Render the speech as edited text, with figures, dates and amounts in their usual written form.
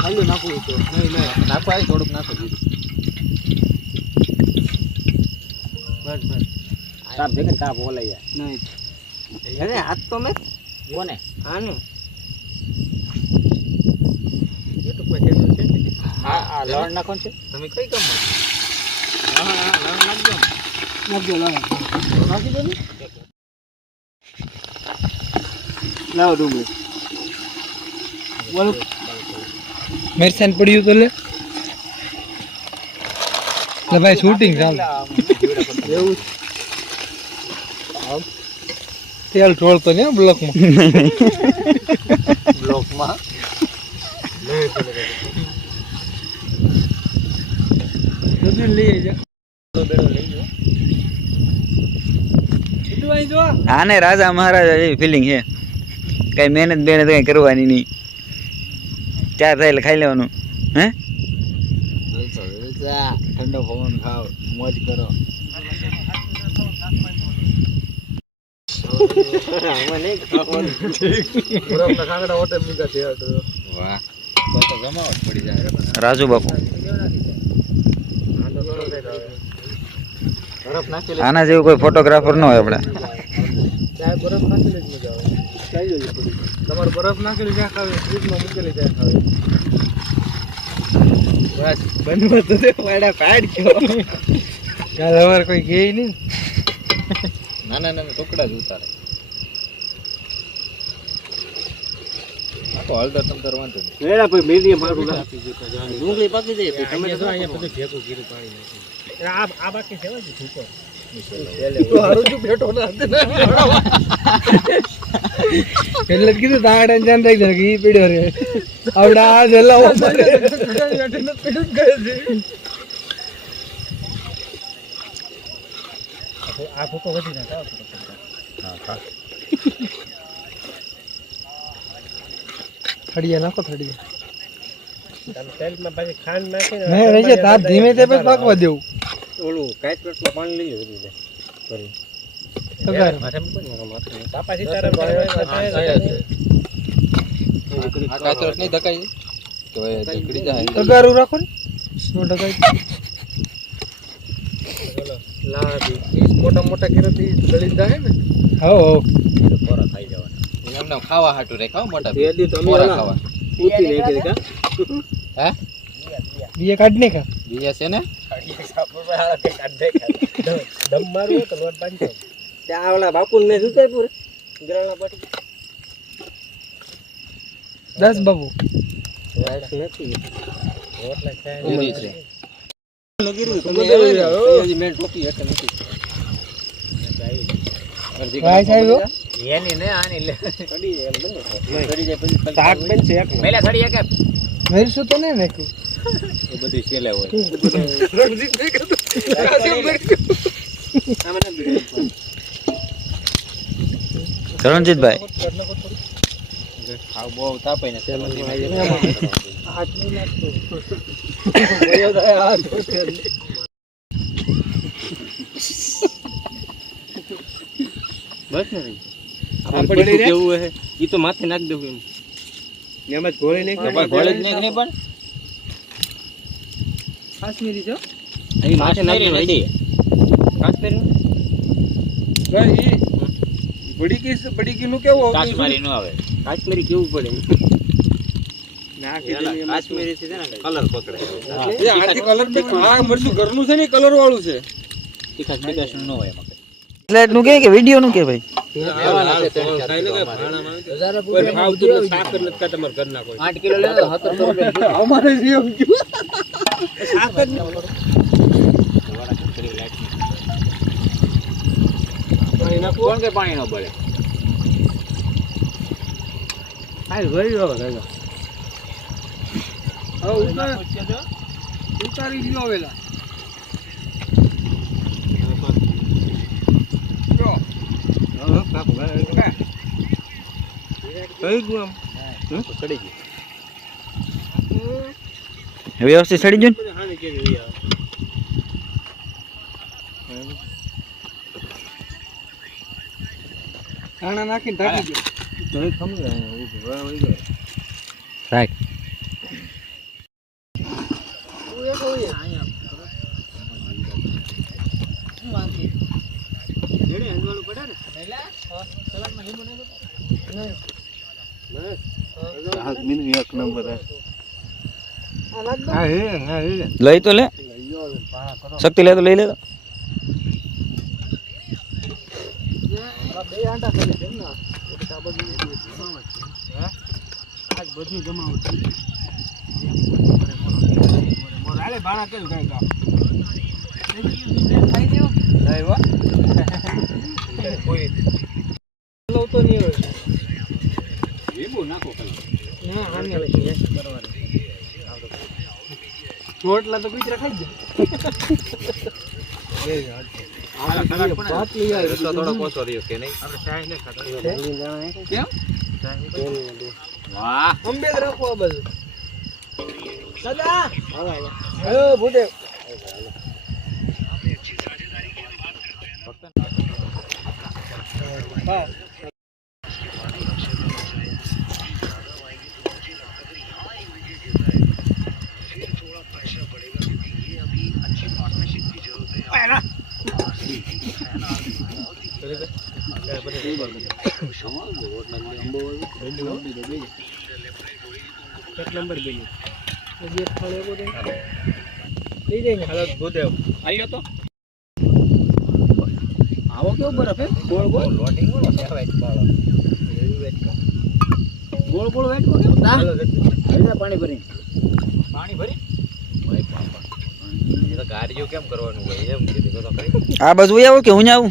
ખાલી નાખવું તો નહીં નાખવા આવી થોડુંક નાખો દીધું બસ તાપ દેખે તાપ ઓલાઈ જાય નહીં અરે હાથ તો મેં કોને આને યુટ્યુબ પર ચેનલ છે હા લણ નાખો છે તમે કઈ કામ હા લણ નાખજો લણ નાખી દો ને લાવ ડુંગળી બોલો મેરસાન પડ્યું તો લે ભાઈ શૂટિંગ ચાલે એવું તેલ ઢોળતો ને બ્લોકમાં બ્લોકમાં આને રાજા મહારાજા જેવી ફિલિંગ છે કઈ મહેનત કઈ કરવાની નહીં ચાર થાય એટલે ખાઈ લેવાનું હે ઠંડો પવન ખાવ મોજ કરો રાજુ બાપુ આના જેવું કોઈ ફોટોગ્રાફર ન હોય આપણે બરફ નાખેલી જ મજા આવે તમારે બરફ નાખેલી ત્યાં ખાવે ફ્રીજમાં મૂકેલી ત્યાં ખાવે બસ બનવા તો વાડા પાડ ગયો કાલ સવારે કોઈ ગઈ નહીં નાના નાના ટુકડા જ ઉતારે તો હળદર તમતર વાંધો નહીં રેડા ભાઈ મીડિયમ મારું ડુંગળી પાકી જાય તમે તો અહીંયા બધું ભેગું કીધું પાણી આ બાકી છે ને ઠીકો એટલે કીધું તાડા જાન રાખ દે કે ઈ પીડ્યો રે આવડા આ જલાવો મારે આ ભૂકો વધી ના હા થડિયા નાખો થડિયા તેલમાં પછી ખાંડ નાખીને નહીં રહી તાપ ધીમે તે પછી પાકવા દેવું ઓલું કાચપટમાં પાણી લઈ લેવું કરી તગાર માથે મૂકો ને માથે તાપા સીતારામ આ કાચરસ નહીં ધકાઈ તો એ ટકડી જાય તગારું રાખો ને નો ડકાઈ લાદી મોટા મોટા કેરતી ગળી જાય ને હો પોરા ખાઈ જવાના એમને ખાવા હાટુ રેખાવ મોટા પેલી તો અમે ખાવા પૂછી લે કે કા હે બીએ કાઢ ને કા બીએ છે ને દમ મારવો તો લોટ બાંધો ત્યાં ઓલા બાપુને મે સુતાય પૂરે ગરાળા પાટી 10 બાબુ નથી ઓટલા ખાય છે લગીરું તમે મેં ટોપી એક નથી ભાઈ સાહેબ એની ને આની લે પડી જાય એમ બને પડી જાય પછી તાક બનશે એક મેલા થડી એક મેરસું તો નહીં નાખ્યું એ બધી છેલે હોય રણજીત ને કીધું રણજીતભાઈ ખાવ બહુ તાપાઈ ને તેલ હાથ નહીં નાખતો બસ ને આપણે કેવું હે ઈ તો માથે નાખ દેવું એમ એમ જ ઘોળી નાખ ઘોળી જ નાખ ને પણ કાશ્મીરી જો અહીં માથે નાખ દે ભાઈ કાશ્મીરી ભાઈ બડી કી નું કેવું કાશ્મીરી નો આવે કાશ્મીરી કેવું પડે કાશ્મીરી થી ને કલર પકડે એ આથી કલર બે આ મરસું ઘરનું છે ને કલર વાળું છે તીખાસ બીકાસ નો હોય એમાં ફ્લેટ નું કે વિડિયો નું કે ભાઈ $8 કિલો લેતો 1700 રૂપિયા અમારે નિયમ કોણ કે પાણી નો બળે હાલ ભરી દો દાદા ઉતારી ગયો વેલા વ્યવસ્થિત સડી ગયું ખાણા નાખીને ઢાંકી દો રાખ એક નંબર લઈ તો લે શક્તિ લે તો લઈ લે તો. બે આંટા કરી દે ને આ બધું આજ બધું જમાવટ મોરાલે બાણા કેમ કાઈ કા ખાઈ દેવો નહીં હો કોઈ લો તો નહીં હોય લીંબુ નાખો કલા ના આને કરવાની રોટલા તો બીજરા ખાઈ દે થોડો કોસો રહ્યો કે નહીં આપણે ચાય ને ખાતો કેમ વાહ અંબે રાખો આ બધું દાદા હવે ભૂદેવ હા એક નંબર બની હજી એક ફળ એવો લઈ જાય ને હાલત ભૂદેવ આવ્યો તો આવો કેવો બરફ હે ગોળ ગોળ લોટિંગ વાળો કહેવાય બાળો એવી વેટ કર ગોળ ગોળ વેટકો કેમ હાલો તા પાણી ભરી ભાઈ પાપા એ તો ગાડીઓ કેમ કરવાનું હોય એમ કીધું તો ખરી આ બાજુ આવું કે હું આવું